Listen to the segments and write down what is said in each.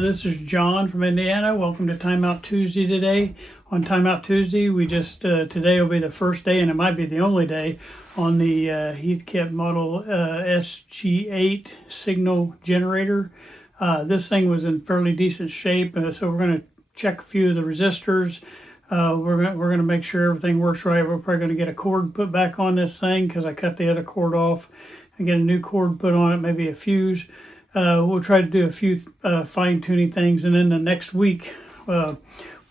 This is John from Indiana. Welcome to Timeout Tuesday today. On Timeout Tuesday, we just, today will be the first day, and it might be the only day, on the Heathkit model SG8 signal generator. This thing was in fairly decent shape, so we're going to check a few of the resistors. We're going to make sure everything works right. We're probably going to get a cord put back on this thing because I cut the other cord off and get a new cord put on it, maybe a fuse. We'll try to do a few fine-tuning things, and then the next week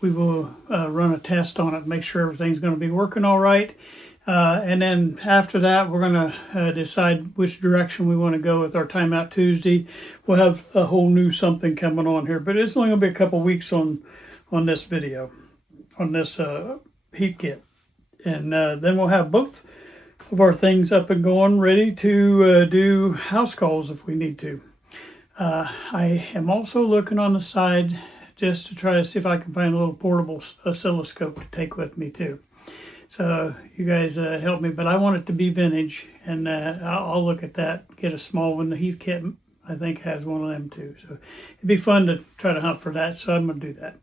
we will run a test on it, make sure everything's going to be working all right. And then after that, we're going to decide which direction we want to go with our Timeout Tuesday. We'll have a whole new something coming on here, but it's only going to be a couple weeks on this video, on this Heathkit. And then we'll have both of our things up and going, ready to do house calls if we need to. I am also looking on the side just to try to see if I can find a little portable oscilloscope to take with me too. So you guys help me, but I want it to be vintage, and I'll look at that, get a small one. The Heathkit, I think, has one of them too. So it'd be fun to try to hunt for that, so I'm going to do that.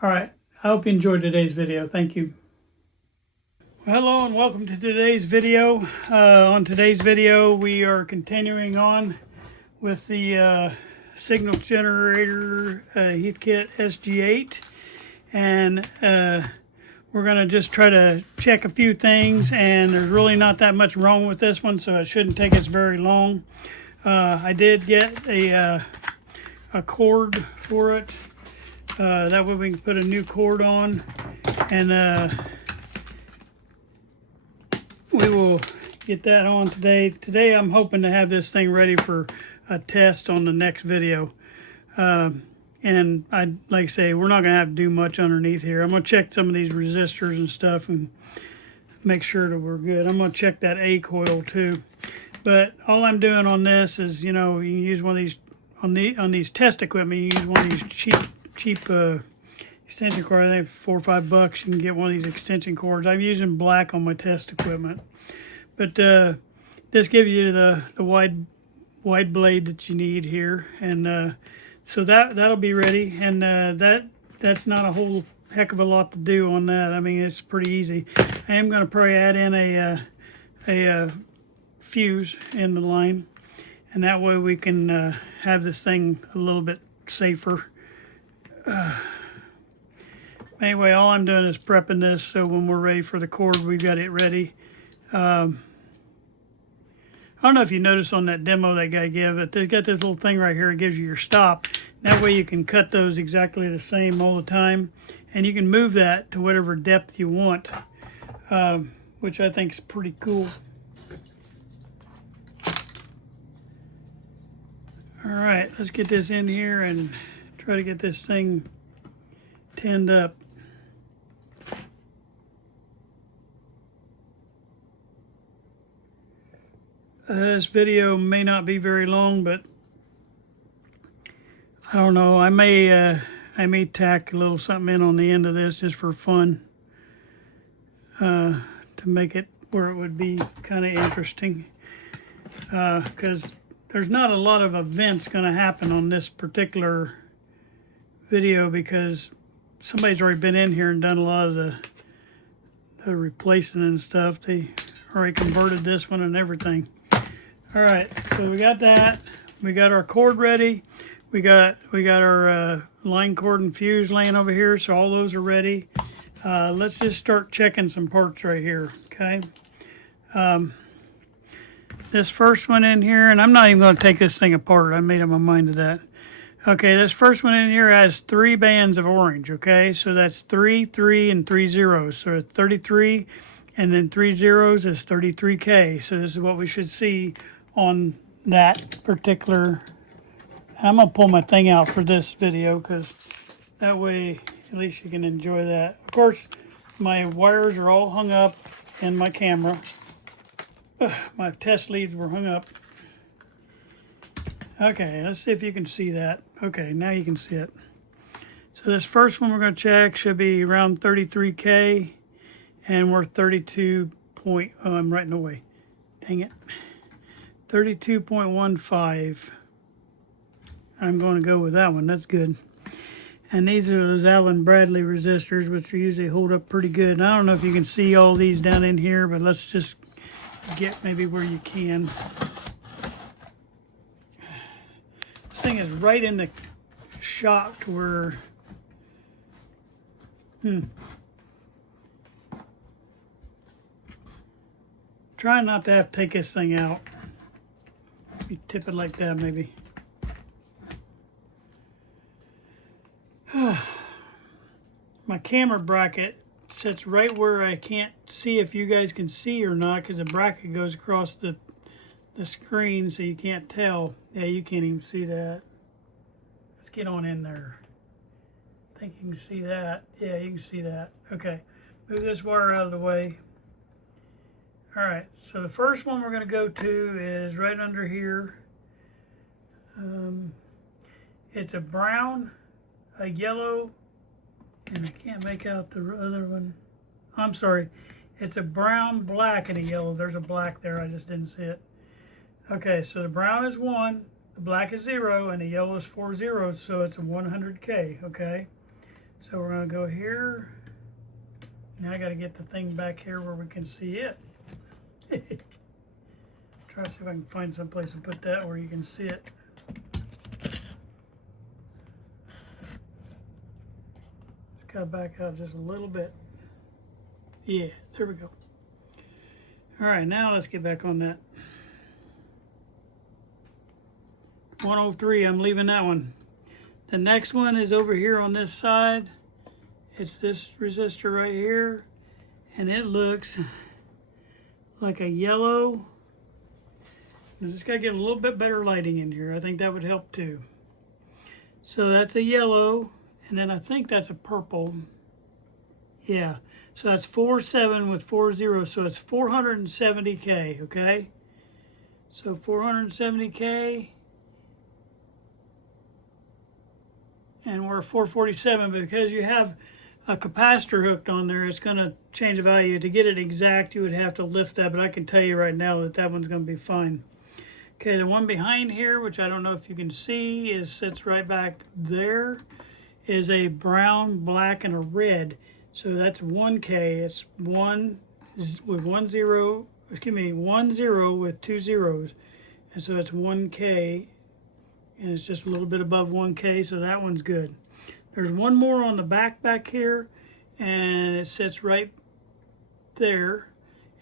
All right, I hope you enjoyed today's video. Thank you. Well, hello and welcome to today's video. On today's video, we are continuing on with the signal generator Heathkit SG8, and we're going to just try to check a few things, and there's really not that much wrong with this one, so it shouldn't take us very long. I did get a cord for it, that way we can put a new cord on, and we will get that on today. Today I'm hoping to have this thing ready for a test on the next video. And like I say, we're not going to have to do much underneath here. I'm going to check some of these resistors and stuff and make sure that we're good. I'm going to check that A coil too. But all I'm doing on this is, you know, you can use one of these, on these test equipment, you use one of these cheap extension cords. I think $4 or $5 you can get one of these extension cords. I'm using black on my test equipment. But this gives you the wide blade that you need here, and so that'll be ready, and that's not a whole heck of a lot to do on that. I mean, it's pretty easy. I am going to probably add in a fuse in the line, and that way we can have this thing a little bit safer. Anyway, all I'm doing is prepping this, so when we're ready for the cord, we've got it ready. I don't know if you noticed on that demo that guy gave it, they've got this little thing right here. It gives you your stop. That way you can cut those exactly the same all the time, and you can move that to whatever depth you want, which I think is pretty cool. All right, let's get this in here and try to get this thing tinned up. This video may not be very long, but I don't know. I may tack a little something in on the end of this just for fun, to make it where it would be kind of interesting, because there's not a lot of events going to happen on this particular video because somebody's already been in here and done a lot of the replacing and stuff. They already converted this one and everything. All right, so we got that. We got our cord ready. We got our line cord and fuse laying over here, so all those are ready. Let's just start checking some parts right here, okay? This first one in here, and I'm not even going to take this thing apart. I made up my mind to that. Okay, this first one in here has 3 bands of orange, okay? So that's 3, 3, and 3 zeros. So it's 33, and then 3 zeros is 33K. So this is what we should see on that particular. I'm going to pull my thing out for this video because that way at least you can enjoy that. Of course, my wires are all hung up in my camera. My test leads were hung up. Okay, let's see if you can see that. Okay, now you can see it. So this first one we're going to check should be around 33K, and we're 32 point, oh, I'm writing away. Dang it. 32.15. I'm going to go with that one. That's good. And these are those Allen Bradley resistors, which usually hold up pretty good. And I don't know if you can see all these down in here, but let's just get maybe where you can. This thing is right in the shot where, Trying not to have to take this thing out. You tip it like that maybe. My camera bracket sits right where I can't see if you guys can see or not, because the bracket goes across the screen so you can't tell. Yeah, you can't even see that. Let's get on in there. I think you can see that. Yeah, you can see that. Okay, move this wire out of the way. All right, so the first one we're going to go to is right under here. It's a brown, a yellow, and I can't make out the other one. I'm sorry. It's a brown, black, and a yellow. There's a black there. I just didn't see it. Okay, so the brown is 1, the black is 0, and the yellow is 4 zeros, so it's a 100K, okay? So we're going to go here. Now I got to get the thing back here where we can see it. Try to see if I can find some place to put that where you can see it. Got to back out just a little bit. Yeah, there we go. All right, now let's get back on that. 103, I'm leaving that one. The next one is over here on this side. It's this resistor right here, and it looks like a yellow. I just got to get a little bit better lighting in here. I think that would help too. So that's a yellow. And then I think that's a purple. Yeah, so that's 47 with 4 zeros, so it's 470K, okay? So 470K, and we're 447, but because you have a capacitor hooked on there, it's going to change the value. To get it exact, you would have to lift that, but I can tell you right now that that one's going to be fine. Okay, the one behind here, which I don't know if you can see, sits right back there, is a brown, black, and a red. So that's 1K. It's 1 with 1 0, excuse me, 1 0 with 2 zeros. And so it's 1K, and it's just a little bit above 1K, so that one's good. There's one more on the back here, and it sits right there.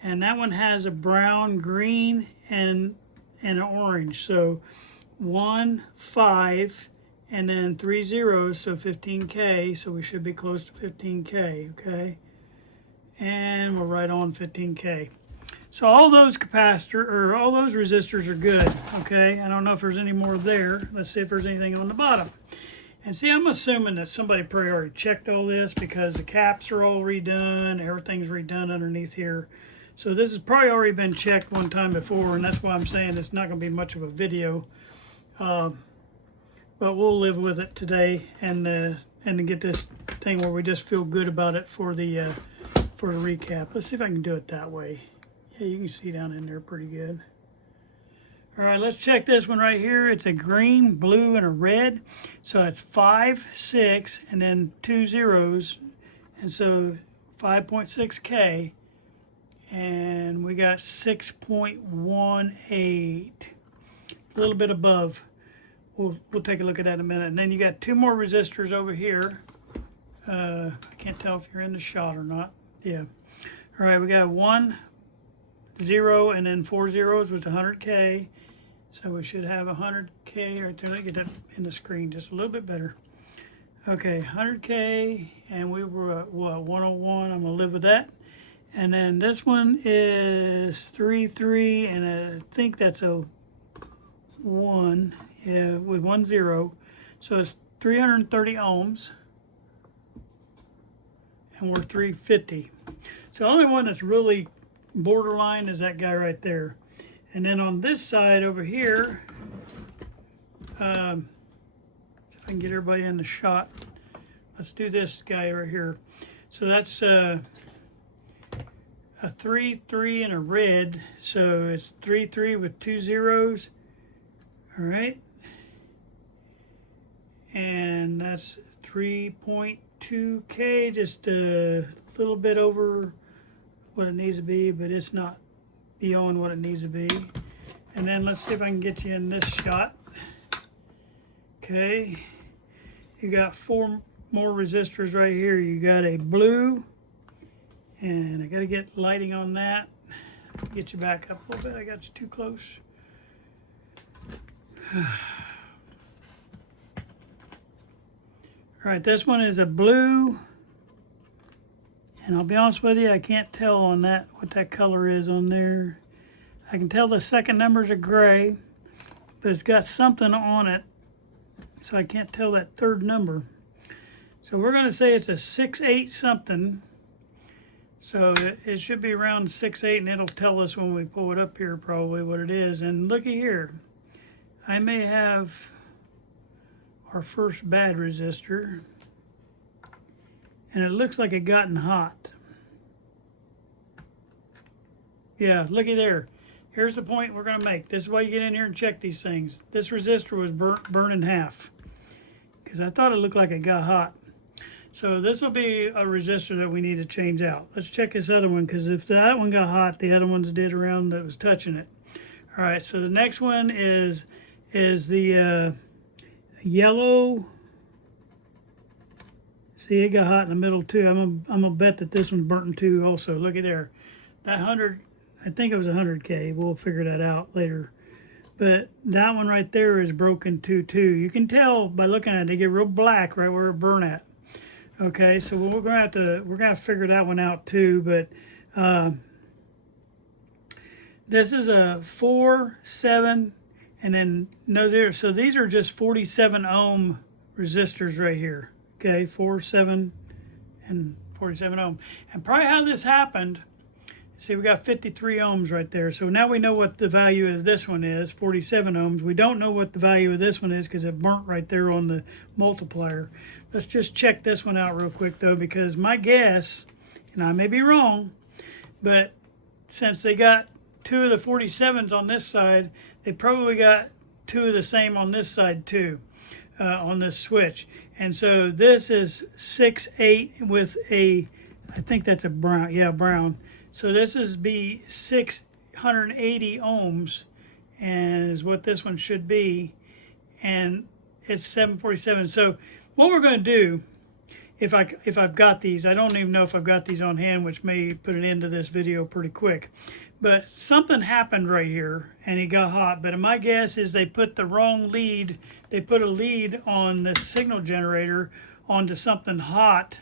And that one has a brown, green, and an orange. So 1, 5, and then 3 zeros, so 15K, so we should be close to 15K, okay? And we're right on 15K. So all those all those resistors are good, okay? I don't know if there's any more there. Let's see if there's anything on the bottom. And see, I'm assuming that somebody probably already checked all this because the caps are all redone, everything's redone underneath here. So this has probably already been checked one time before, and that's why I'm saying it's not gonna be much of a video. But we'll live with it today and get this thing where we just feel good about it for the recap. Let's see if I can do it that way. Yeah, you can see down in there pretty good. All right, let's check this one right here. It's a green, blue, and a red. So it's 5, 6, and then 2 zeros. And so 5.6K. And we got 6.18. A little bit above. We'll take a look at that in a minute. And then you got 2 more resistors over here. I can't tell if you're in the shot or not. Yeah. All right, we got 1 0 and then 4 zeros, which is 100K. So we should have 100K right there. Let me get that in the screen just a little bit better. Okay, 100K, and we were at what, 101. I'm gonna live with that. And then this one is 3, and I think that's a 1. Yeah, with 1 0. So it's 330 ohms. And we're 350. So the only one that's really borderline is that guy right there. And then on this side over here, see if I can get everybody in the shot. Let's do this guy right here. So that's a 3, 3, and a red. So it's 3, 3 with 2 zeros. All right. and that's 3.2K, just a little bit over what it needs to be, but it's not beyond what it needs to be. And then let's see if I can get you in this shot. Okay, you got 4 more resistors right here. You got a blue, and I got to get lighting on that. Get you back up a little bit. I got you too close. All right, this one is a blue, and I'll be honest with you, I can't tell on that what that color is on there. I can tell the second numbers are gray, but it's got something on it, so I can't tell that third number. So we're going to say it's a 6/8 something. So it should be around 6/8, and it'll tell us when we pull it up here probably what it is. And looky here, I may have our first bad resistor, and it looks like it gotten hot. Yeah, looky there. Here's the point we're going to make. This is why you get in here and check these things. This resistor was burnt in half because I thought it looked like it got hot. So this will be a resistor that we need to change out. Let's check this other one, because if that one got hot, the other ones did around that was touching it. All right, so the next one is the yellow. See, it got hot in the middle too. I'm gonna bet that this one's burnt in two also. Look at there. That 100, I think it was 100K. We'll figure that out later. But that one right there is broken too. You can tell by looking at it, they get real black right where it burned at. Okay, so we're gonna have to figure that one out too. But this is a 4, 7, and then no zero. So these are just 47 ohm resistors right here. Okay, 4, 7, and 47 ohm. And probably how this happened. See, we got 53 ohms right there. So now we know what the value of this one is, 47 ohms. We don't know what the value of this one is because it burnt right there on the multiplier. Let's just check this one out real quick though, because my guess, and I may be wrong, but since they got 2 of the 47s on this side, they probably got 2 of the same on this side too, on this switch. And so this is 6/8 with a, I think that's a brown, yeah, brown. So this is be 680 ohms, and is what this one should be, and it's 747. So what we're going to do, if I've got these, I don't even know if I've got these on hand, which may put an end to this video pretty quick. But something happened right here, and it got hot. But my guess is they put the wrong lead. They put a lead on the signal generator onto something hot.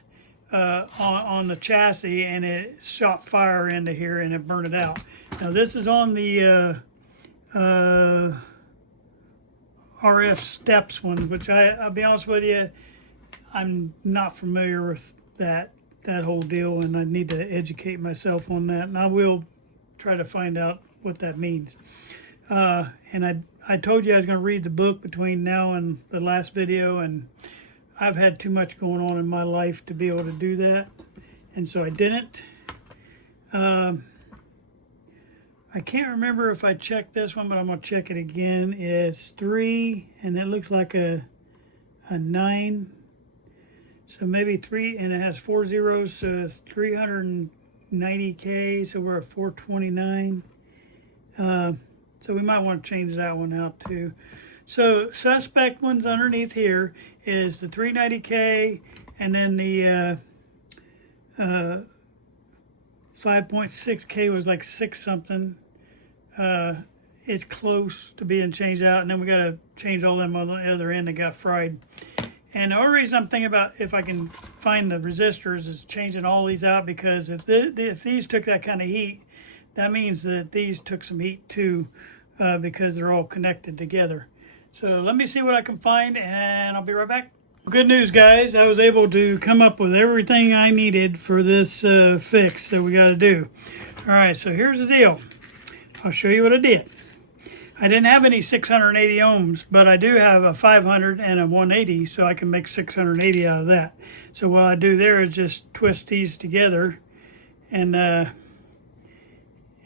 On the chassis, and it shot fire into here and it burned it out. Now this is on the RF steps one, which I'll be honest with you, I'm not familiar with that whole deal, and I need to educate myself on that, and I will try to find out what that means. And I told you I was going to read the book between now and the last video, and I've had too much going on in my life to be able to do that, and so I didn't. I can't remember if I checked this one, but I'm going to check it again. It's 3, and it looks like a 9. So maybe 3, and it has 4 zeros, so it's 390K, so we're at 429. So we might want to change that one out too. So suspect ones underneath here is the 390K, and then the 5.6K was like 6 something. It's close to being changed out, and then we got to change all them on the other end that got fried. And the only reason I'm thinking about if I can find the resistors is changing all these out, because if these took that kind of heat, that means that these took some heat too, because they're all connected together. So let me see what I can find, and I'll be right back. Good news, guys. I was able to come up with everything I needed for this fix that we got to do. All right, so here's the deal. I'll show you what I did. I didn't have any 680 ohms, but I do have a 500 and a 180, so I can make 680 out of that. So what I do there is just twist these together, and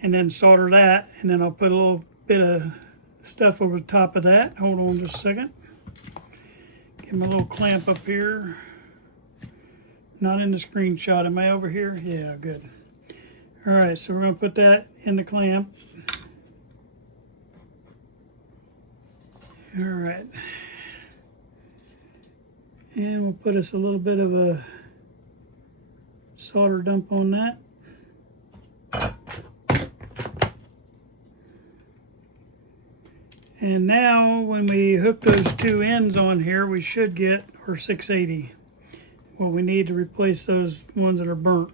then solder that, and then I'll put a little bit of stuff over the top of that. Hold on just a second. Get my little clamp up here. Not in the screenshot. Am I over here? Yeah, good. All right, so we're going to put that in the clamp. All right. And we'll put us a little bit of a solder dump on that. And now when we hook those two ends on here, we should get our 680. What we need to replace those ones that are burnt.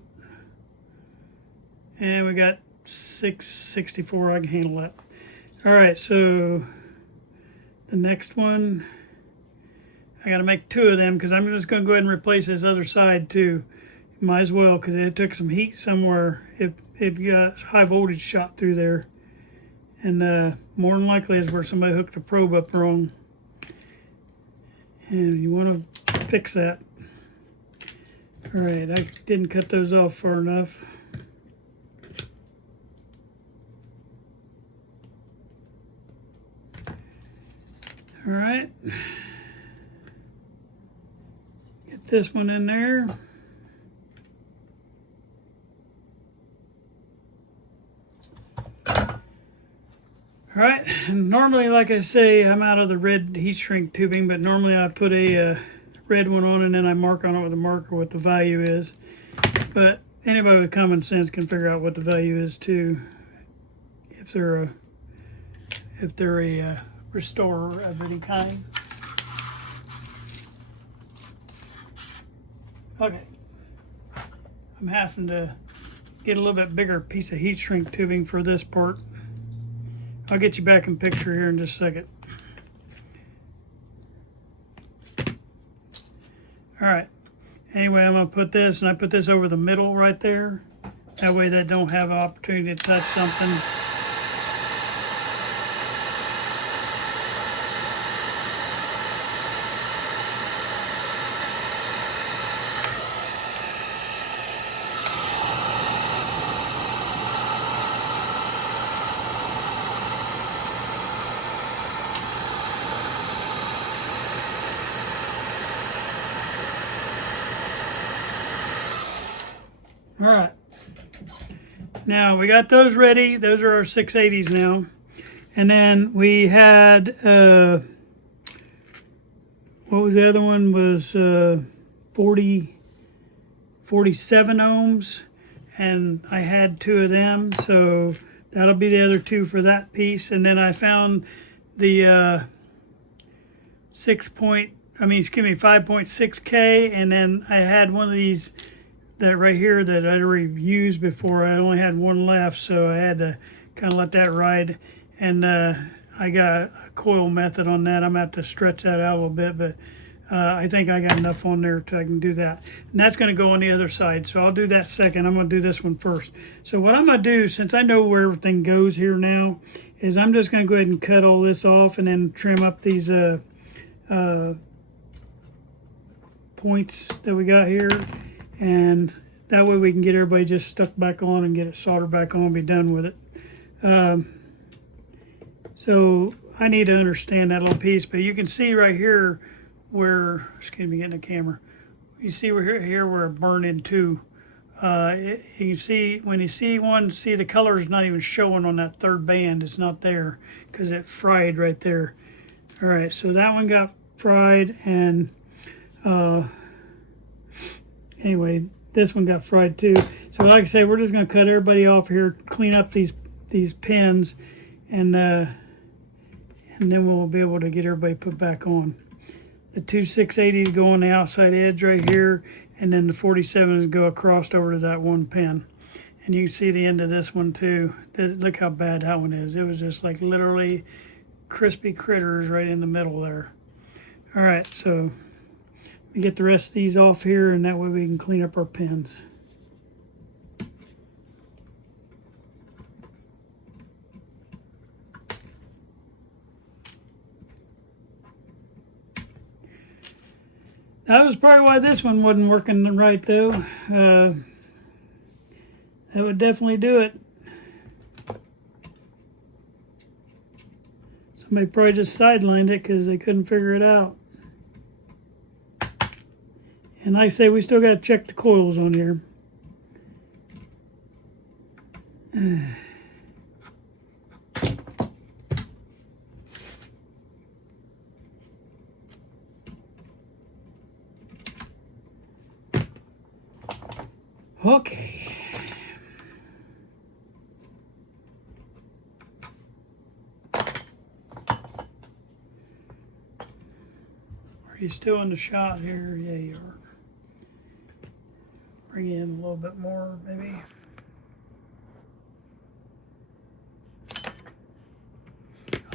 And we got 664, I can handle that. All right, so the next one, I gotta make two of them because I'm just gonna go ahead and replace this other side too. Might as well, because it took some heat somewhere. It got high voltage shot through there. And more than likely is where somebody hooked a probe up wrong. And you want to fix that. All right, I didn't cut those off far enough. All right. Get this one in there. All right, and normally, like I say, I'm out of the red heat shrink tubing, but normally I put a red one on and then I mark on it with a marker what the value is. But anybody with common sense can figure out what the value is too, if they're a restorer of any kind. Okay, I'm having to get a little bit bigger piece of heat shrink tubing for this part. I'll get you back in picture here in just a second. All right. Anyway, I'm going to put this, and I put this over the middle right there. That way they don't have an opportunity to touch something. All right, now we got those ready. Those are our 680s now. And then we had, what was the other one? Was 47 ohms. And I had two of them. So that'll be the other two for that piece. And then I found the 5.6K. And then I had one of these that right here that I'd already used before. I only had one left, so I had to kind of let that ride. And I got a coil method on that. I'm going to have to stretch that out a little bit, but I think I got enough on there so I can do that. And that's going to go on the other side, so I'll do that second. I'm going to do this one first. So what I'm going to do, since I know where everything goes here now, is I'm just going to go ahead and cut all this off and then trim up these points that we got here. And that way we can get everybody just stuck back on and get it soldered back on and be done with it. So I need to understand that little piece, but you can see right here where, excuse me, getting the camera. You see here where it burned in two. You can see, when you see one, see the color is not even showing on that third band. It's not there because it fried right there. All right, so that one got fried, and anyway, this one got fried too. So like I say, we're just going to cut everybody off here, clean up these pins, and then we'll be able to get everybody put back on. The two 680s go on the outside edge right here, and then the 47s go across over to that one pin. And you can see the end of this one too. Look how bad that one is. It was just like literally crispy critters right in the middle there. All right, so we get the rest of these off here, and that way we can clean up our pins. That was probably why this one wasn't working right though. That would definitely do it. Somebody probably just sidelined it because they couldn't figure it out. And like I say, we still got to check the coils on here. Okay. Are you still in the shot here? Yeah, you are. Bring in a little bit more, maybe.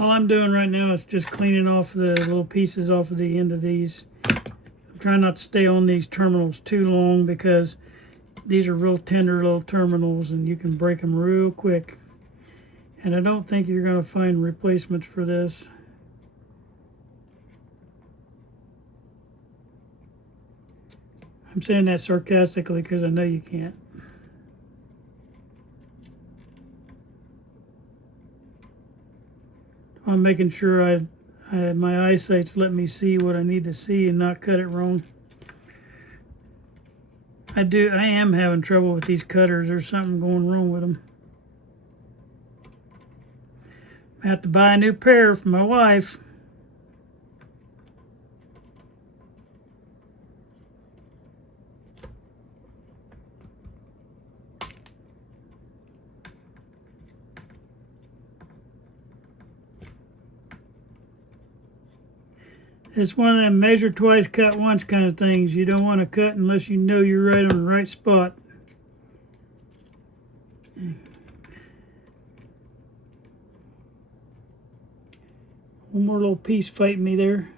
All I'm doing right now is just cleaning off the little pieces off of the end of these. I'm trying not to stay on these terminals too long because these are real tender little terminals and you can break them real quick. And I don't think you're going to find replacements for this. I'm saying that sarcastically because I know you can't. I'm making sure my eyesight's letting me see what I need to see and not cut it wrong. I am having trouble with these cutters. There's something going wrong with them. I have to buy a new pair for my wife. It's one of them measure twice, cut once kind of things. You don't want to cut unless you know you're right on the right spot. One more little piece fighting me there.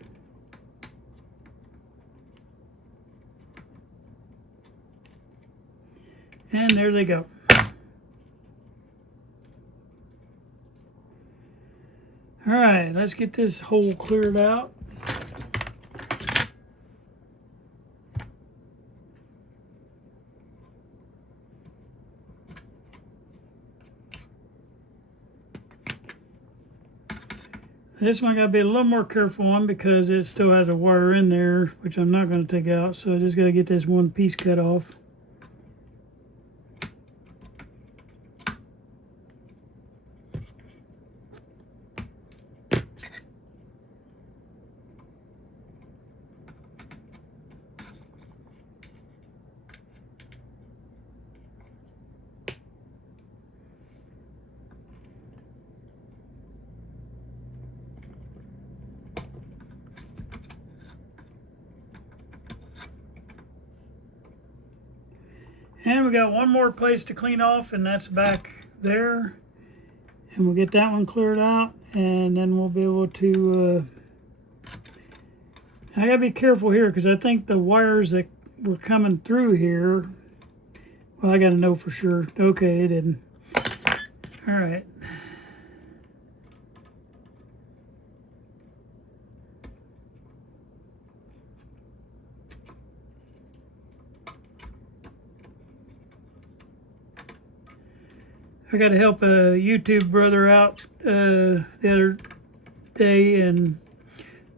And there they go. All right, let's get this hole cleared out. This one I gotta be a little more careful on because it still has a wire in there, which I'm not gonna take out. So I just gotta get this one piece cut off. And we got one more place to clean off, and that's back there. And we'll get that one cleared out, and then we'll be able to... I gotta be careful here because I think the wires that were coming through here... Well, I gotta know for sure. Okay, it didn't. All right. I got to help a YouTube brother out the other day, and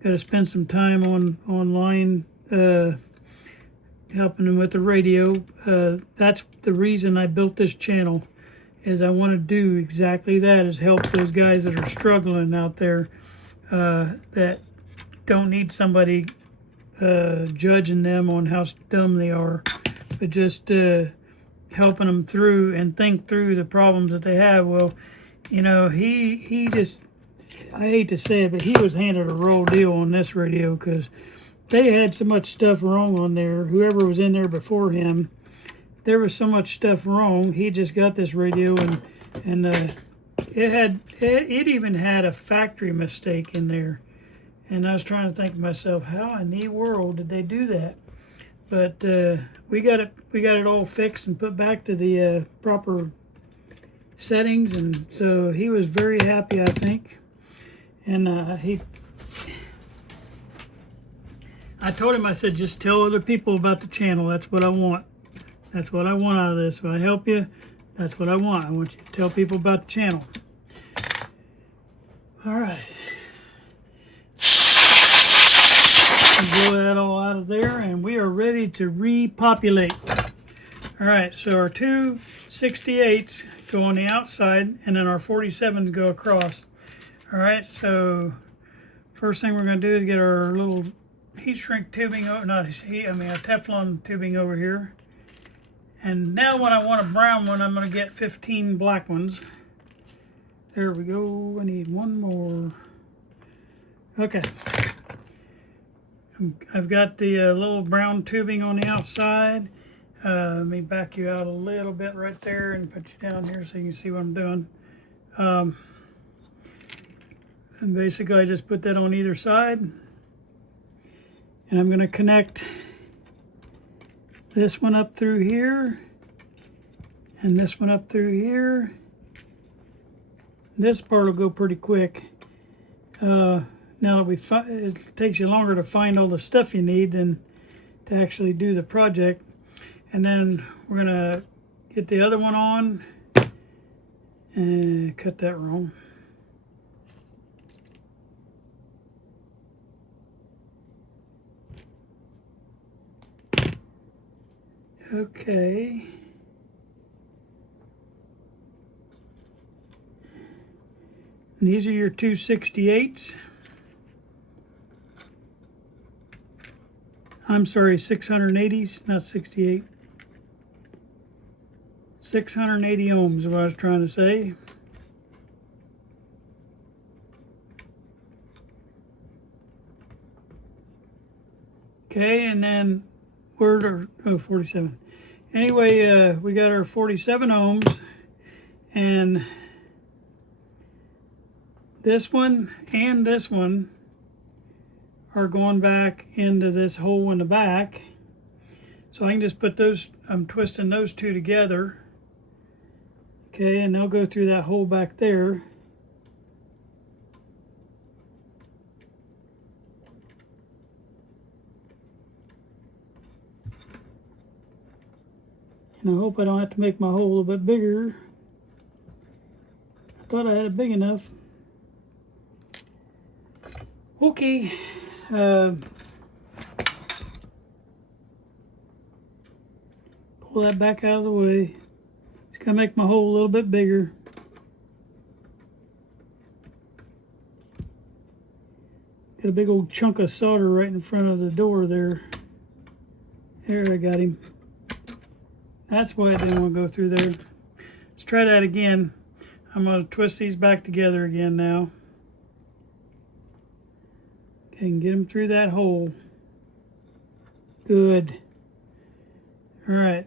got to spend some time online helping him with the radio. That's the reason I built this channel, is I want to do exactly that, is help those guys that are struggling out there, that don't need somebody judging them on how dumb they are, but just helping them through and think through the problems that they have. Well, you know, he just, I hate to say it, but he was handed a raw deal on this radio because they had so much stuff wrong on there. Whoever was in there before him, there was so much stuff wrong. He just got this radio, and it even had a factory mistake in there. And I was trying to think to myself, how in the world did they do that? But we got it all fixed and put back to the proper settings, and so he was very happy, I think. And I told him, I said, just tell other people about the channel. That's what I want. That's what I want out of this. If I help you, that's what I want. I want you to tell people about the channel. All right. Blow that all out of there, and we are ready to repopulate. All right, so our two 68s go on the outside, and then our 47s go across. All right, so first thing we're going to do is get our little heat shrink tubing, a Teflon tubing over here. And now when I want a brown one, I'm going to get 15 black ones. There we go. I need one more. Okay. I've got the little brown tubing on the outside. Let me back you out a little bit right there and put you down here so you can see what I'm doing. And basically I just put that on either side. And I'm going to connect this one up through here and this one up through here. This part will go pretty quick. Now that it takes you longer to find all the stuff you need than to actually do the project. And then we're gonna get the other one on and cut that wrong. Okay. And these are your two 68s. I'm sorry, 680s, not 68. 680 ohms is what I was trying to say. Okay, and then we're 47. Anyway, we got our 47 ohms, and this one and this one are going back into this hole in the back. So I can just put those, I'm twisting those two together. Okay, and they'll go through that hole back there. And I hope I don't have to make my hole a little bit bigger. I thought I had it big enough. Okay. Pull that back out of the way. It's gonna make my hole a little bit bigger. Got a big old chunk of solder right in front of the door there. There, I got him. That's why I didn't want to go through there. Let's try that again. I'm gonna twist these back together again now. And get them through that hole. Good. All right,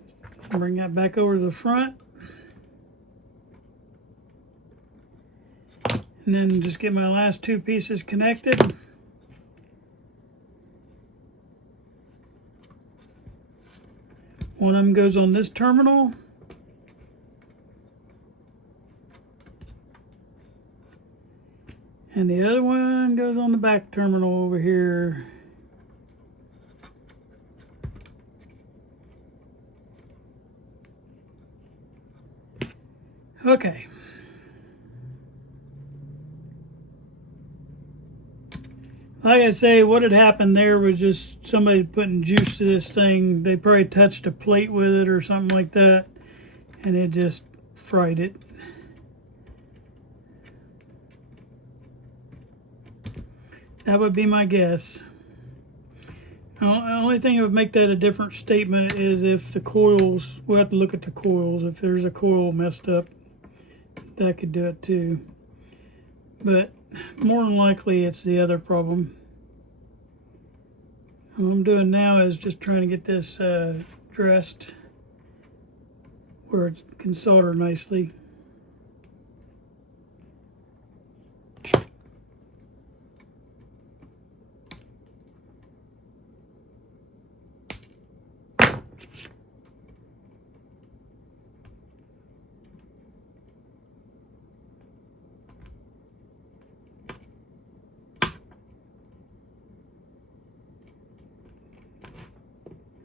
bring that back over to the front. And then just get my last two pieces connected. One of them goes on this terminal. And the other one goes on the back terminal over here. Okay. Like I say, what had happened there was just somebody putting juice to this thing. They probably touched a plate with it or something like that, and it just fried it. That would be my guess. The only thing that would make that a different statement is if the coils, we'll have to look at the coils. If there's a coil messed up, that could do it too. But more than likely it's the other problem. What I'm doing now is just trying to get this dressed where it can solder nicely.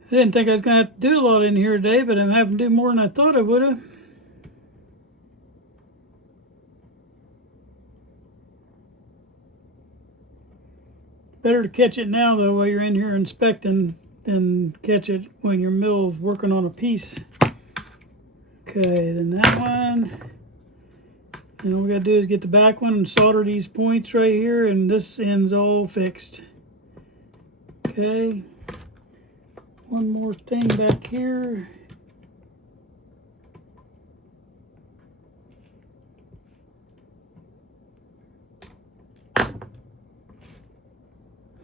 I didn't think I was going to have to do a lot in here today, but I'm having to do more than I thought I would have. Better to catch it now though while you're in here inspecting than catch it when your mill's working on a piece. Okay, then that one. And all we gotta do is get the back one and solder these points right here, and this end's all fixed. Okay. One more thing back here.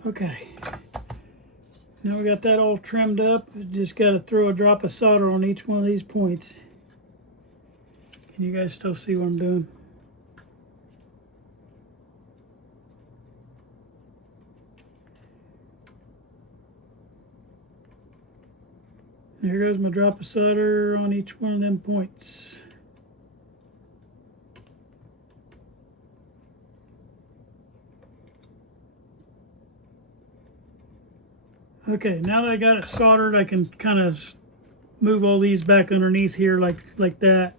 Okay. Now we got that all trimmed up. Just got to throw a drop of solder on each one of these points. Can you guys still see what I'm doing? There goes my drop of solder on each one of them points. Okay, now that I got it soldered, I can kind of move all these back underneath here like that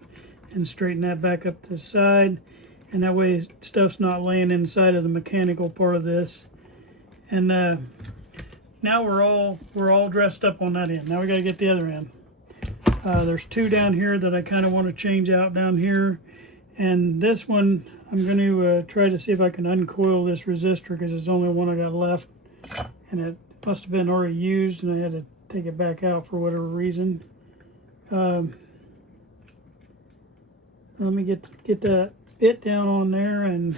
and straighten that back up to the side. And that way stuff's not laying inside of the mechanical part of this. And now we're all dressed up on that end. Now we got to get the other end. There's two down here that I kind of want to change out down here. And this one, I'm going to try to see if I can uncoil this resistor because it's the only one I got left. And it must have been already used and I had to take it back out for whatever reason. Let me get that bit down on there and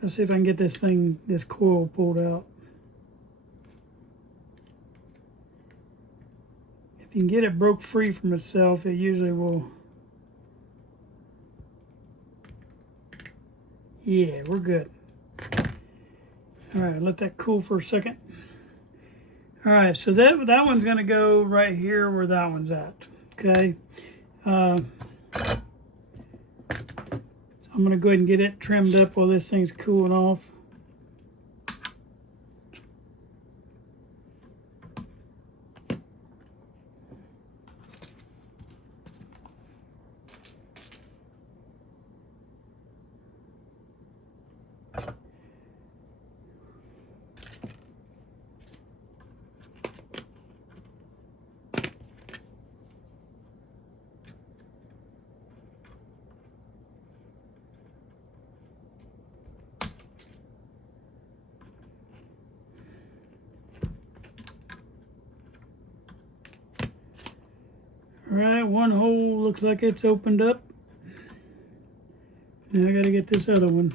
let's see if I can get this coil pulled out. If you can get it broke free from itself, it usually will. Yeah, we're good. All right, let that cool for a second. All right, so that one's going to go right here where that one's at. Okay. So I'm going to go ahead and get it trimmed up while this thing's cooling off. All right, one hole looks like it's opened up. Now I got to get this other one.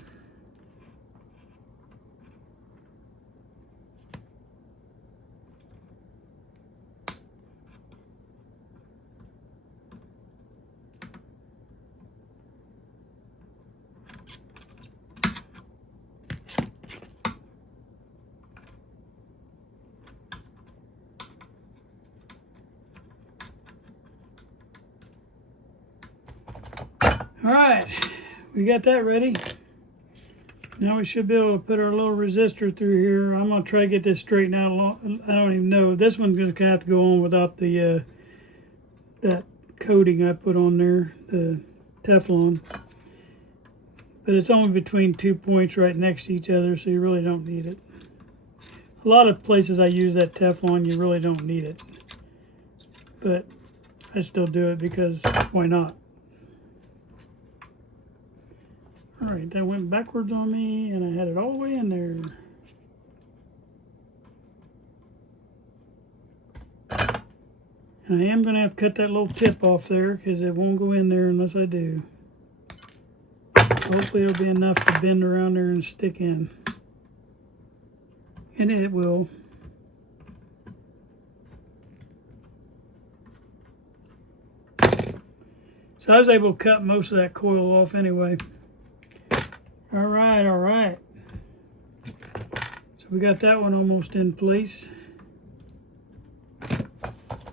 All right, we got that ready. Now we should be able to put our little resistor through here. I'm gonna try to get this straightened out. I don't even know. This one's just gonna have to go on without the that coating I put on there, the Teflon. But it's only between 2 points right next to each other, so you really don't need it. A lot of places I use that Teflon, you really don't need it. But I still do it because why not? All right, that went backwards on me and I had it all the way in there. And I am going to have to cut that little tip off there because it won't go in there unless I do. Hopefully it'll be enough to bend around there and stick in. And it will. So I was able to cut most of that coil off anyway. All right, all right. So we got that one almost in place. I'm going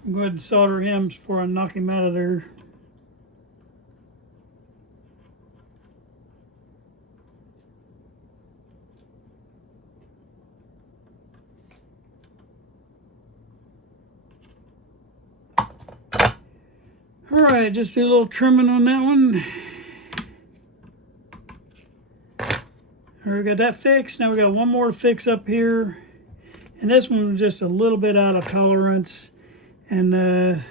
to go ahead and solder him before I knock him out of there. All right, just do a little trimming on that one. All right, we got that fixed. Now we got one more to fix up here. And this one was just a little bit out of tolerance. And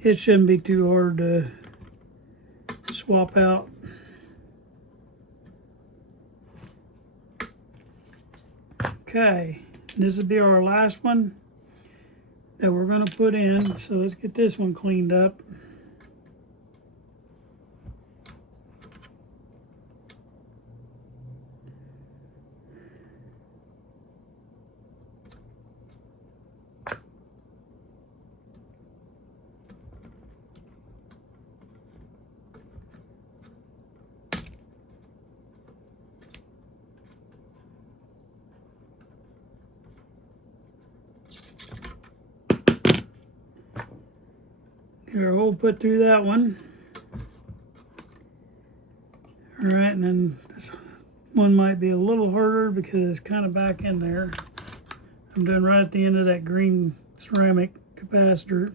it shouldn't be too hard to swap out. Okay, this will be our last one that we're going to put in. So let's get this one cleaned up. Get our hole put through that one. All right, and then this one might be a little harder because it's kind of back in there. I'm doing right at the end of that green ceramic capacitor.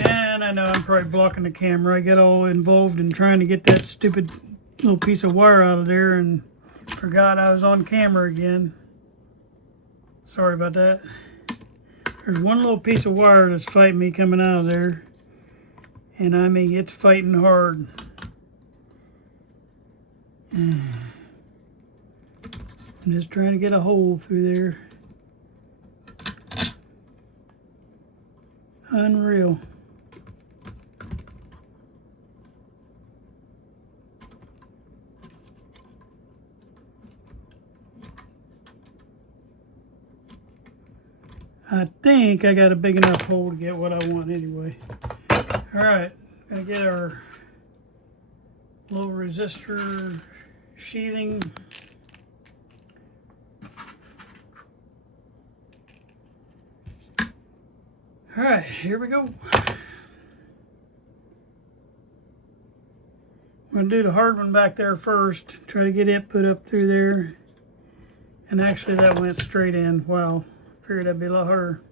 And I know I'm probably blocking the camera. I get all involved in trying to get that stupid little piece of wire out of there and forgot I was on camera again. Sorry about that. There's one little piece of wire that's fighting me coming out of there. And I mean, it's fighting hard. I'm just trying to get a hole through there. Unreal. I think I got a big enough hole to get what I want anyway. All right, gonna get our low resistor sheathing. All right, here we go. I'm gonna do the hard one back there first, try to get it put up through there. And actually that went straight in. Wow, figured that'd be a lot harder.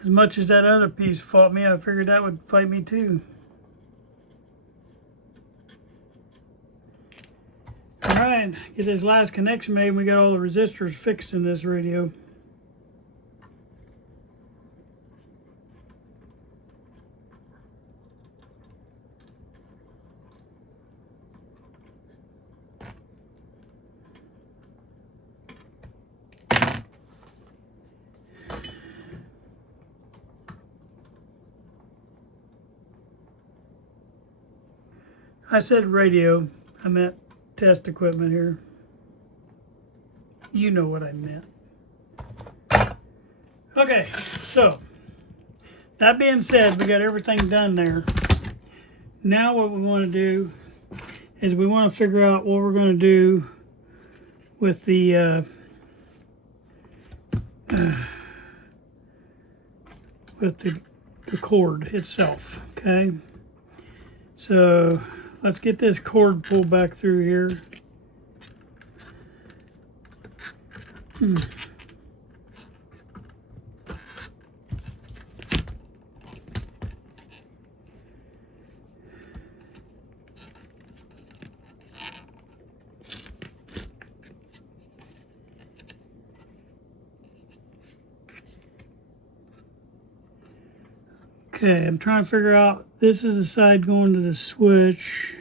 As much as that other piece fought me, I figured that would fight me too. Alright, get this last connection made and we got all the resistors fixed in this radio. I said radio, I meant test equipment here. You know what I meant. Okay, so that being said, we got everything done there. Now what we want to do is we want to figure out what we're going to do with the cord itself. Okay, so let's get this cord pulled back through here. Okay, I'm trying to figure out, this is the side going to the switch.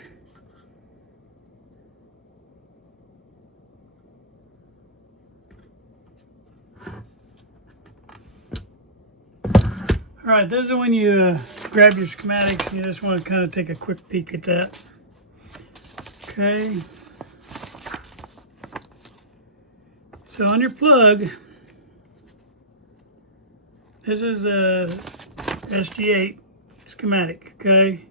All right, this is when you grab your schematics and you just want to kind of take a quick peek at that. Okay. So on your plug, this is a SG8 schematic, okay?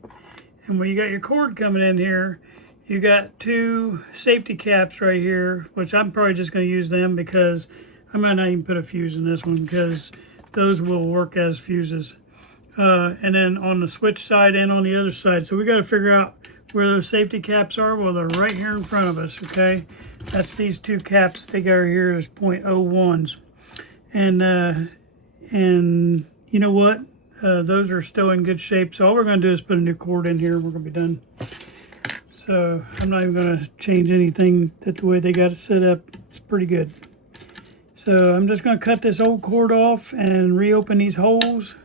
And when you got your cord coming in here, you got two safety caps right here, which I'm probably just going to use them because I might not even put a fuse in this one because those will work as fuses. And then on the switch side and on the other side. So we got to figure out where those safety caps are. Well, they're right here in front of us, okay? That's these two caps that they got here is .01s. And you know what? Those are still in good shape. So all we're going to do is put a new cord in here and we're going to be done. So I'm not even going to change anything. That the way they got it set up, it's pretty good. So I'm just going to cut this old cord off and reopen these holes.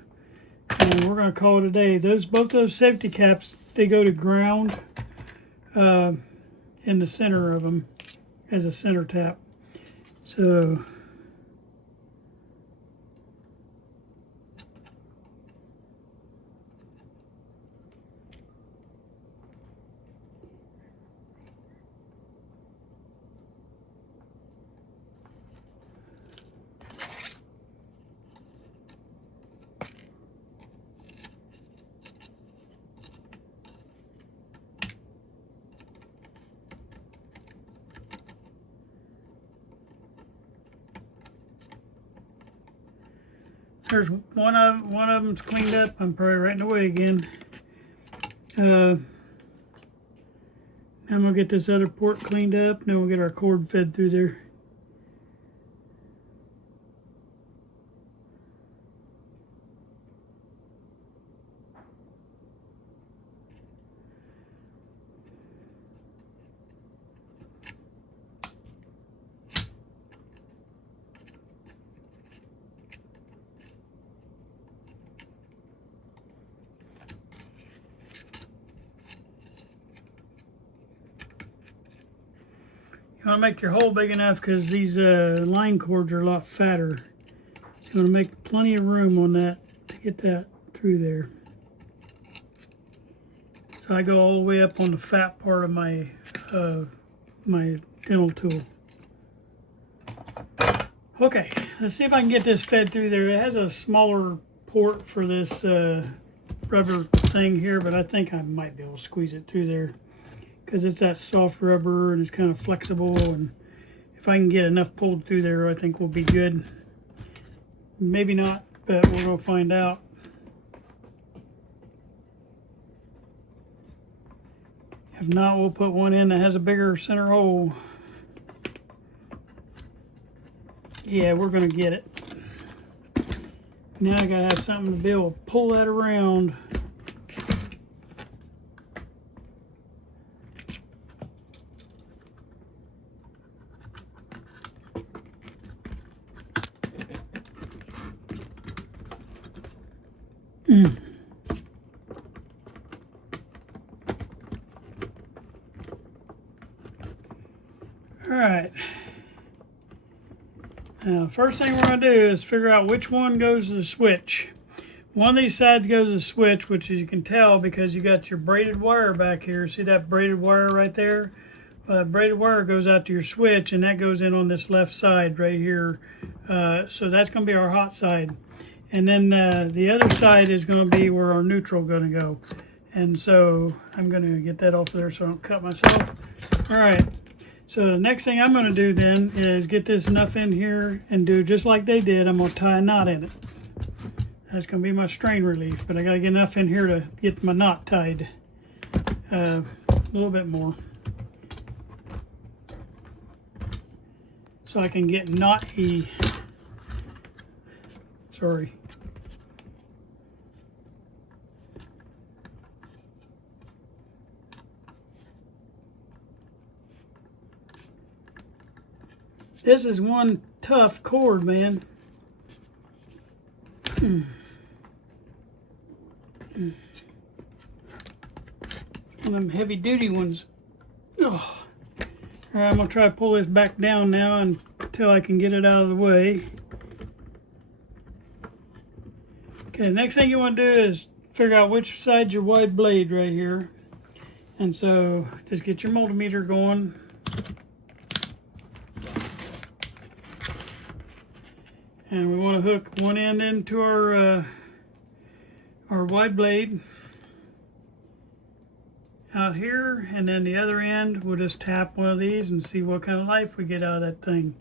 And we're going to call it a day. Both those safety caps, they go to ground in the center of them as a center tap. So there's one of them's cleaned up. I'm probably right in the way again. I'm gonna get this other port cleaned up. Then we'll get our cord fed through there. You want to make your hole big enough because these line cords are a lot fatter. You want to make plenty of room on that to get that through there. So I go all the way up on the fat part of my my dental tool. Okay, let's see if I can get this fed through there. It has a smaller port for this rubber thing here, but I think I might be able to squeeze it through there because it's that soft rubber and it's kind of flexible, and if I can get enough pulled through there, I think we'll be good. Maybe not, but we're going to find out. If not, we'll put one in that has a bigger center hole. Yeah, we're going to get it. Now I got to have something to be able to pull that around. All right. Now, first thing we're going to do is figure out which one goes to the switch. One of these sides goes to the switch, which as you can tell because you got your braided wire back here. See that braided wire right there? Braided wire goes out to your switch, and that goes in on this left side right here. So that's going to be our hot side. And then the other side is going to be where our neutral is going to go. And so I'm going to get that off there so I don't cut myself. All right. So the next thing I'm going to do then is get this enough in here and do just like they did. I'm going to tie a knot in it. That's going to be my strain relief, but I got to get enough in here to get my knot tied. A little bit more. So I can get knot-y. Sorry. This is one tough cord, man. One of them heavy duty ones. Oh. All right, I'm gonna try to pull this back down now until I can get it out of the way. Okay, next thing you want to do is figure out which side's your wide blade right here. And so just get your multimeter going. And we want to hook one end into our wide blade out here, and then the other end we'll just tap one of these and see what kind of life we get out of that thing.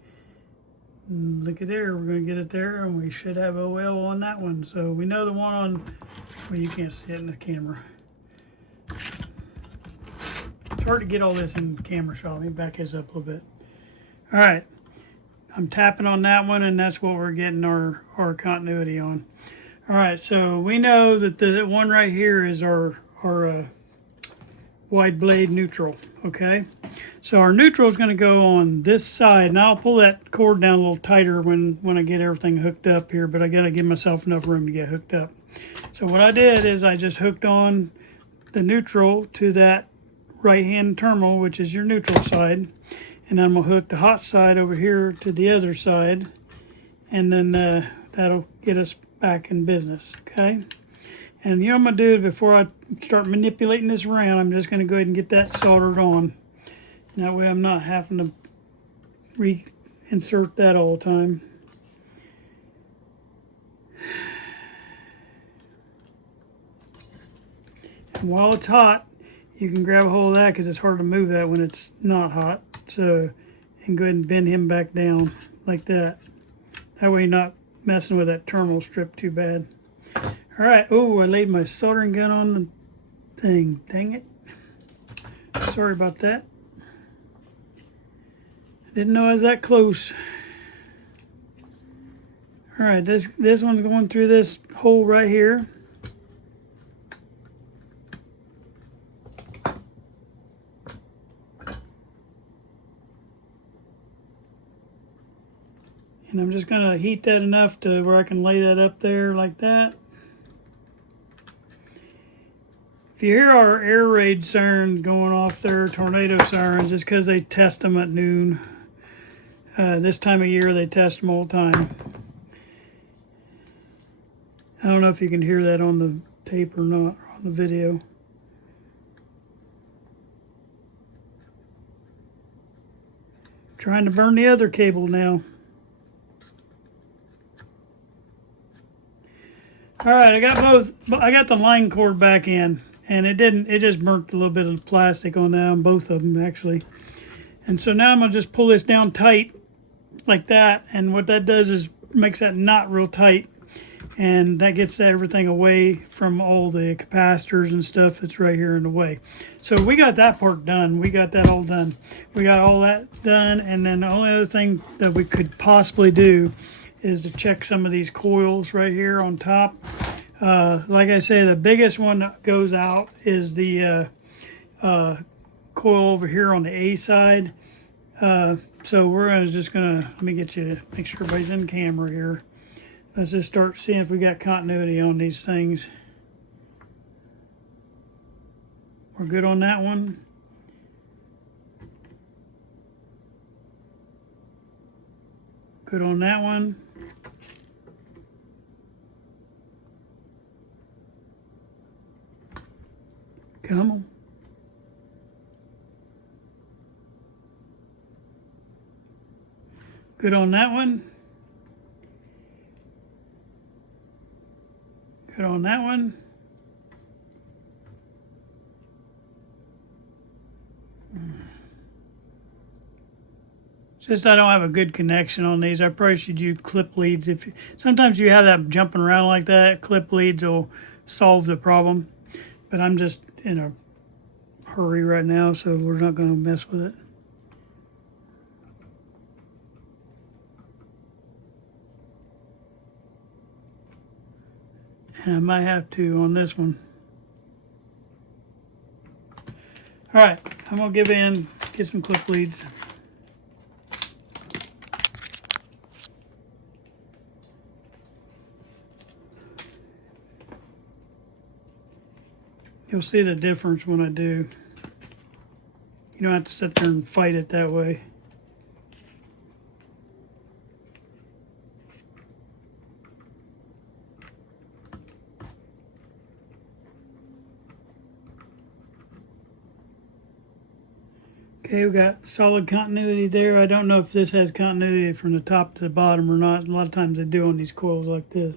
And look at there, we're going to get it there, and we should have OL on that one. So we know the one on, well, you can't see it in the camera. It's hard to get all this in the camera shot. Let me back this up a little bit. All right, I'm tapping on that one, and that's what we're getting our continuity on. All right, so we know that the one right here is our wide blade neutral, okay? So our neutral is going to go on this side, and I'll pull that cord down a little tighter when I get everything hooked up here, but I got to give myself enough room to get hooked up. So what I did is I just hooked on the neutral to that right-hand terminal, which is your neutral side, and I'm going to hook the hot side over here to the other side, and then that'll get us back in business, okay? And you know what I'm going to do before I start manipulating this around, I'm just going to go ahead and get that soldered on. That way I'm not having to reinsert that all the time. And while it's hot, you can grab a hold of that because it's hard to move that when it's not hot. So, and go ahead and bend him back down like that. That way you're not messing with that terminal strip too bad. All right, oh, I laid my soldering gun on the thing. Dang it. Sorry about that. I didn't know I was that close. All right, this one's going through this hole right here. And I'm just going to heat that enough to where I can lay that up there like that. If you hear our air raid sirens going off there, tornado sirens, it's because they test them at noon. This time of year, they test them all the time. I don't know if you can hear that on the tape or not, on the video. Trying to burn the other cable now. All right, I got the line cord back in, and it just burnt a little bit of the plastic on that, on both of them actually. And so now I'm gonna just pull this down tight like that, and what that does is makes that knot real tight, and that gets everything away from all the capacitors and stuff that's right here in the way. So we got that part done. We got that all done. We got all that done, and then the only other thing that we could possibly do is to check some of these coils right here on top. Like I say, the biggest one that goes out is the coil over here on the A side. So we're just gonna, let me get you, make sure everybody's in camera here. Let's just start seeing if we got continuity on these things. We're good on that one. Good on that one. Come on. Good on that one. Good on that one. Just I don't have a good connection on these. I probably should use clip leads. Sometimes you have that jumping around like that, clip leads will solve the problem. But I'm just in a hurry right now, so we're not going to mess with it. And I might have to on this one. All right, I'm going to give in, get some clip leads. You'll see the difference when I do. You don't have to sit there and fight it that way. Okay, we got solid continuity there. I don't know if this has continuity from the top to the bottom or not. A lot of times they do on these coils like this.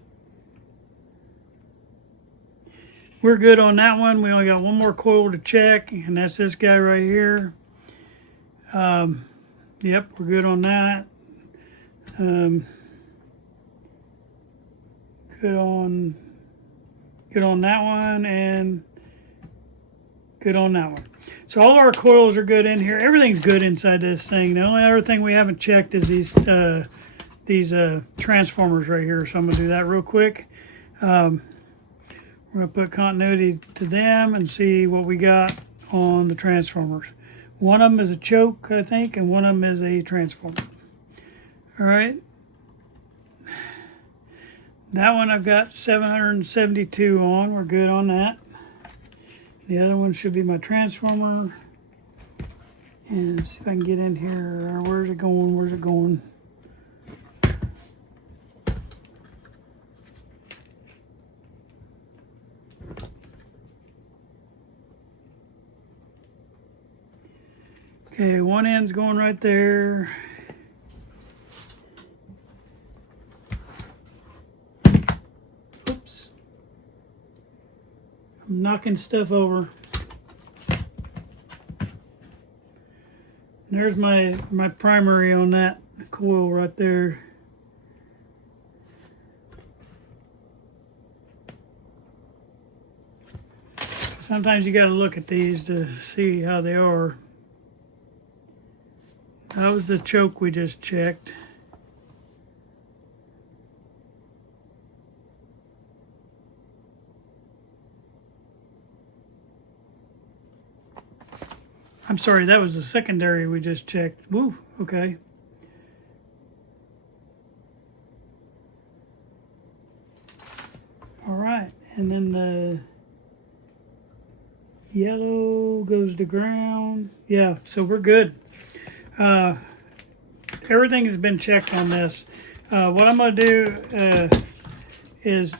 We're good on that one. We only got one more coil to check, and that's this guy right here. Yep, we're good on that. Good on that one, and good on that one. So all our coils are good in here. Everything's good inside this thing. The only other thing we haven't checked is these transformers right here. So I'm gonna do that real quick. We're gonna put continuity to them and see what we got on the transformers. One of them is a choke, I think, and one of them is a transformer. All right. That one I've got 772 on. We're good on that. The other one should be my transformer. And let's see if I can get in here. Where's it going? Where's it going? Okay, one end's going right there. Oops. I'm knocking stuff over. There's my primary on that coil right there. Sometimes you got to look at these to see how they are. That was the choke we just checked. I'm sorry, that was the secondary we just checked. Woo, okay. All right, and then the yellow goes to ground. Yeah, so we're good. Everything has been checked on this. What I'm going to do is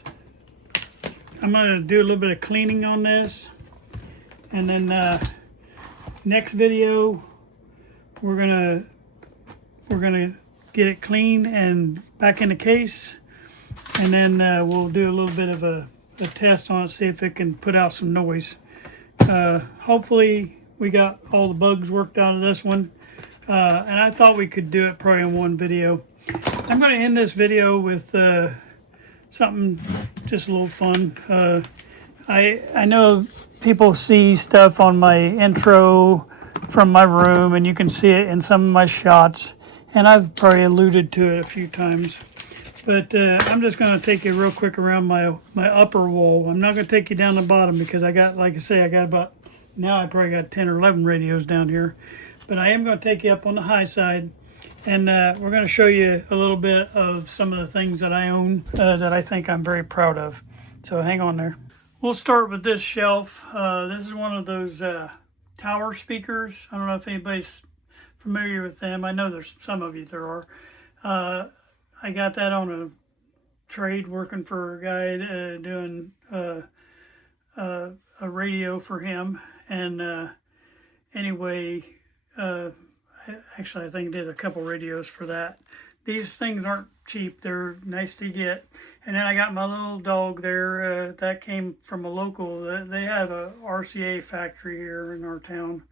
I'm going to do a little bit of cleaning on this, and then next video we're gonna get it clean and back in the case, and then we'll do a little bit of a test on it, see if it can put out some noise. Hopefully we got all the bugs worked out of this one. And I thought we could do it probably in one video. I'm going to end this video with something just a little fun. I know people see stuff on my intro from my room, and you can see it in some of my shots, and I've probably alluded to it a few times. But I'm just going to take you real quick around my upper wall. I'm not going to take you down the bottom because I got, like I say, I got about, now I probably got 10 or 11 radios down here. But I am going to take you up on the high side, and we're going to show you a little bit of some of the things that I own that I think I'm very proud of. So hang on there. We'll start with this shelf. This is one of those tower speakers. I don't know if anybody's familiar with them. I know there's some of you there are. I got that on a trade working for a guy doing a radio for him. And anyway, actually I think I did a couple radios for that. These things aren't cheap. They're nice to get. And then I got my little dog there. That came from a local. They have a RCA factory here in our town.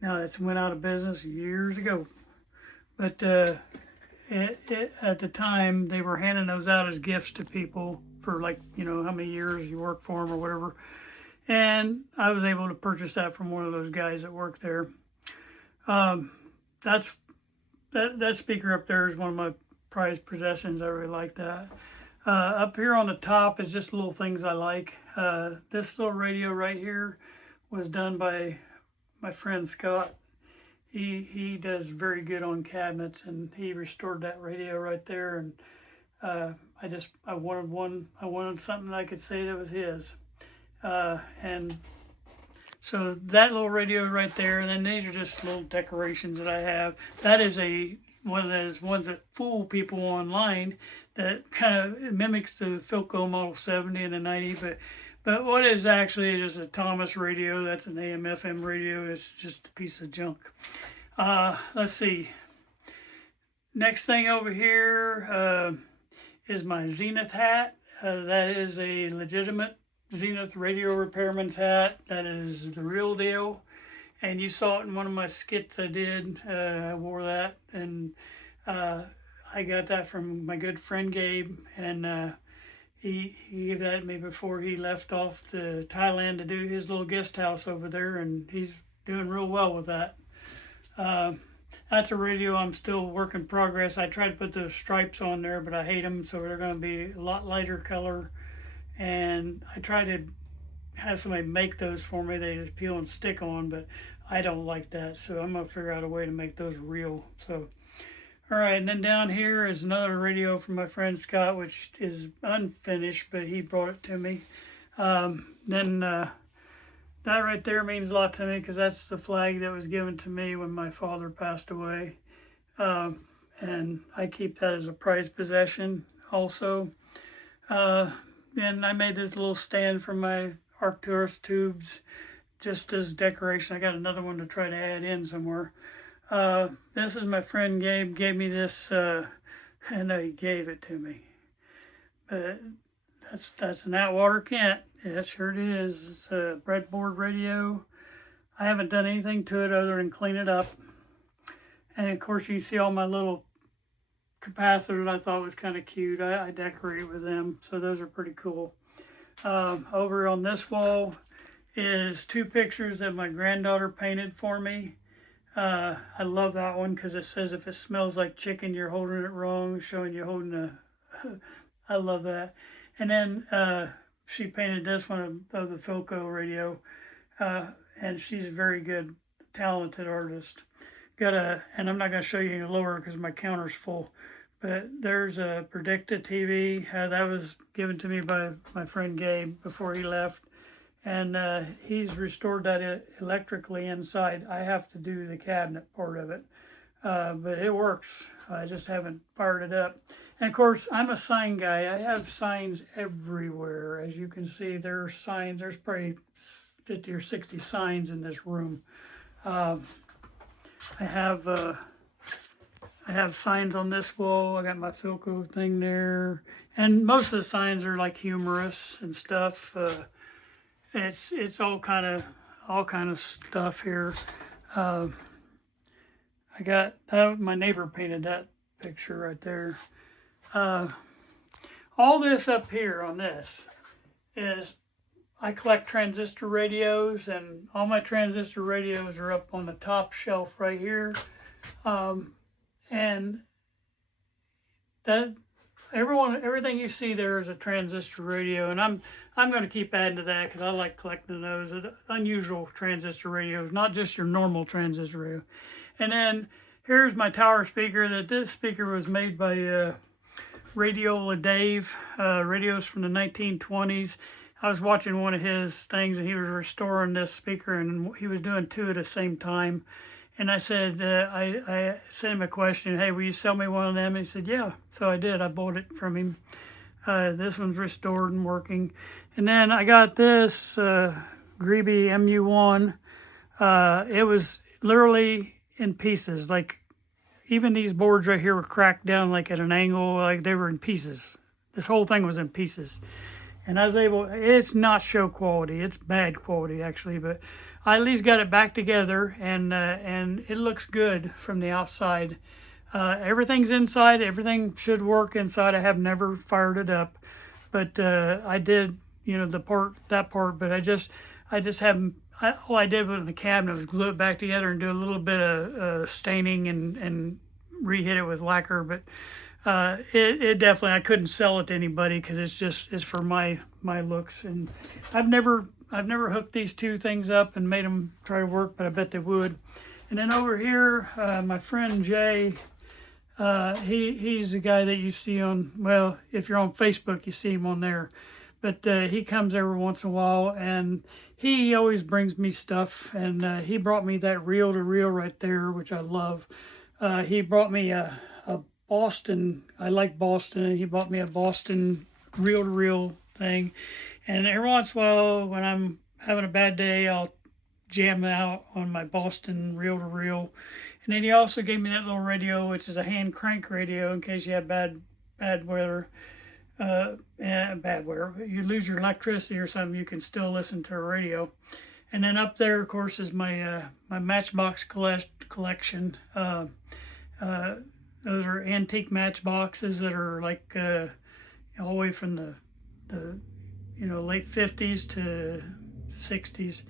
Now it's went out of business years ago. But at the time, they were handing those out as gifts to people for, like, you know, how many years you work for them or whatever. And I was able to purchase that from one of those guys that worked there. That speaker up there is one of my prized possessions. I really like that. Up here on the top is just little things I like. This little radio right here was done by my friend Scott. He does very good on cabinets, and he restored that radio right there. And I wanted one. I wanted something I could say that was his. And So that little radio right there, and then these are just little decorations that I have. That is one of those ones that fool people online, that kind of mimics the Philco Model 70 and the 90, but what is actually just a Thomas radio. That's an AM/FM radio. It's just a piece of junk. Let's see. Next thing over here is my Zenith hat. That is a legitimate Zenith radio repairman's hat. That is the real deal. And you saw it in one of my skits I did. I wore that, and I got that from my good friend Gabe, and he gave that to me before he left off to Thailand to do his little guest house over there, and he's doing real well with that. That's a radio I'm still work in progress. I tried to put those stripes on there, but I hate them, so they're going to be a lot lighter color. And I tried to have somebody make those for me. They just peel and stick on, but I don't like that, so I'm going to figure out a way to make those real. So, all right, and then down here is another radio from my friend Scott, which is unfinished, but he brought it to me. That right there means a lot to me because that's the flag that was given to me when my father passed away. And I keep that as a prized possession also. And I made this little stand for my Arcturus tubes just as decoration. I got another one to try to add in somewhere. This is my friend Gabe gave me this, and he gave it to me. But that's an Atwater Kent. Yeah, sure it is. It's a breadboard radio. I haven't done anything to it other than clean it up. And of course you see all my little capacitors I thought was kind of cute. I decorate with them, so those are pretty cool. Over on this wall is 2 pictures that my granddaughter painted for me. I love that one because it says if it smells like chicken, you're holding it wrong, showing you holding a... I love that. And then she painted this one of the Philco radio, and she's a very good, talented artist. And I'm not going to show you any lower because my counter's full, but there's a Predicta TV. That was given to me by my friend Gabe before he left, and he's restored that electrically inside. I have to do the cabinet part of it, but it works. I just haven't fired it up. And of course, I'm a sign guy. I have signs everywhere. As you can see, there are signs. There's probably 50 or 60 signs in this room. I have signs on this wall. I got my Philco thing there. And most of the signs are like humorous and stuff. It's all kind of stuff here. I got my neighbor painted that picture right there. All this up here on this is I collect transistor radios, and all my transistor radios are up on the top shelf right here. And that everything you see there is a transistor radio, and I'm going to keep adding to that because I like collecting those unusual transistor radios, not just your normal transistor radio. And then here's my tower speaker. This speaker was made by Radiola Dave, radios from the 1920s. I was watching one of his things, and he was restoring this speaker, and he was doing 2 at the same time. And I said, I sent him a question, hey, will you sell me one of them? And he said, yeah. So I did. I bought it from him. This one's restored and working. And then I got this Greeby MU1. It was literally in pieces. Like, even these boards right here were cracked down like at an angle, like they were in pieces. This whole thing was in pieces. And I was able, it's not show quality, it's bad quality actually, but I at least got it back together, and it looks good from the outside. Everything's inside, everything should work inside. I have never fired it up, but I did, that part, but I just haven't, all I did with the cabinet was glue it back together and do a little bit of staining and re-hit it with lacquer, but it definitely, I couldn't sell it to anybody because it's for my looks. And I've never hooked these 2 things up and made them try to work, but I bet they would. And then over here, my friend Jay, he's the guy that you see on, well, if you're on Facebook, you see him on there. but he comes every once in a while, and he always brings me stuff. And he brought me that reel-to-reel right there, which I love. He brought me a Boston. I like Boston, and he bought me a Boston reel-to-reel thing. And every once in a while, when I'm having a bad day, I'll jam out on my Boston reel-to-reel. And then he also gave me that little radio, which is a hand crank radio in case you have bad weather. Bad weather. You lose your electricity or something, you can still listen to a radio. And then up there, of course, is my my Matchbox collection. Those are antique matchboxes that are like all the way from the late 50s to 60s.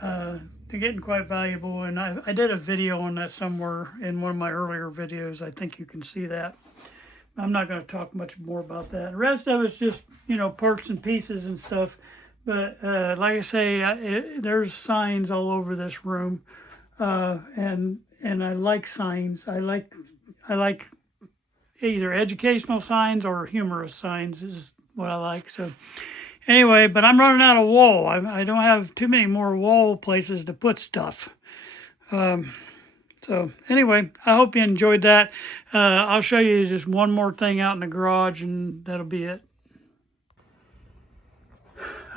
They're getting quite valuable, and I did a video on that somewhere in one of my earlier videos. I think you can see that. I'm not going to talk much more about that. The rest of it's just, parts and pieces and stuff. But like I say, there's signs all over this room, and I like signs. I like either educational signs or humorous signs is what I like. So anyway, but I'm running out of wall. I don't have too many more wall places to put stuff. So anyway, I hope you enjoyed that. I'll show you just one more thing out in the garage, and that'll be it.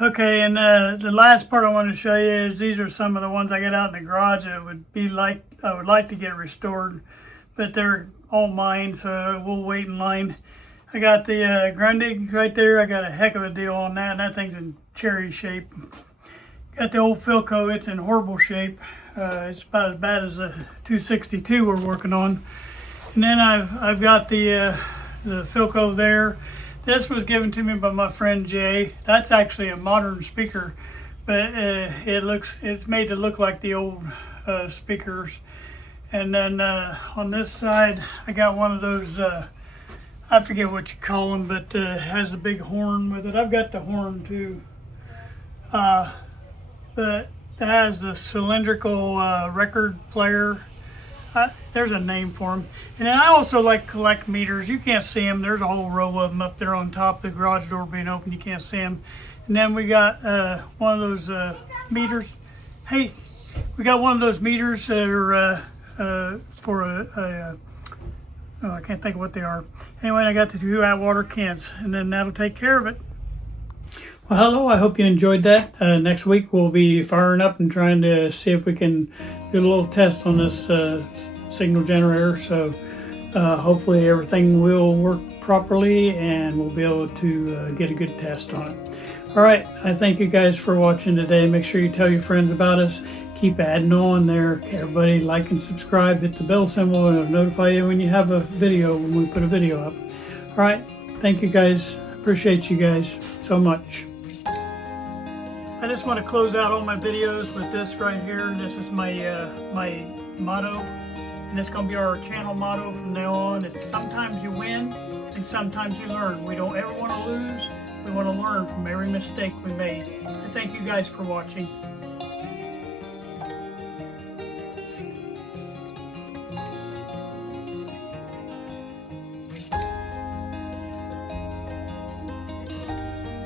Okay, and the last part I want to show you is these are some of the ones I got out in the garage that I would like to get restored, but they're all mine, so we'll wait in line. I got the Grundig right there. I got a heck of a deal on that. That thing's in cherry shape. Got the old Philco. It's in horrible shape. It's about as bad as the 262 we're working on. And then I've got the Philco there. This was given to me by my friend Jay. That's actually a modern speaker, but it's made to look like the old speakers. And then on this side, I got one of those. I forget what you call them, but has a big horn with it. I've got the horn too. But that has the cylindrical record player. There's a name for them. And then I also like collect meters. You can't see them. There's a whole row of them up there on top. The garage door being open, you can't see them. And then we got one of those meters. Hey, we got one of those meters that are for I can't think of what they are. Anyway, I got the 2 hot water cans, and then that'll take care of it. Well, hello, I hope you enjoyed that. Next week we'll be firing up and trying to see if we can do a little test on this signal generator. So hopefully everything will work properly and we'll be able to get a good test on it. All right, I thank you guys for watching today. Make sure you tell your friends about us. Keep adding on there. Everybody like and subscribe, hit the bell symbol, and it'll notify you when you have a video, when we put a video up. All right, thank you guys. Appreciate you guys so much. I just want to close out all my videos with this right here. This is my my motto, and it's going to be our channel motto from now on. It's sometimes you win and sometimes you learn. We don't ever want to lose. We want to learn from every mistake we made. I thank you guys for watching.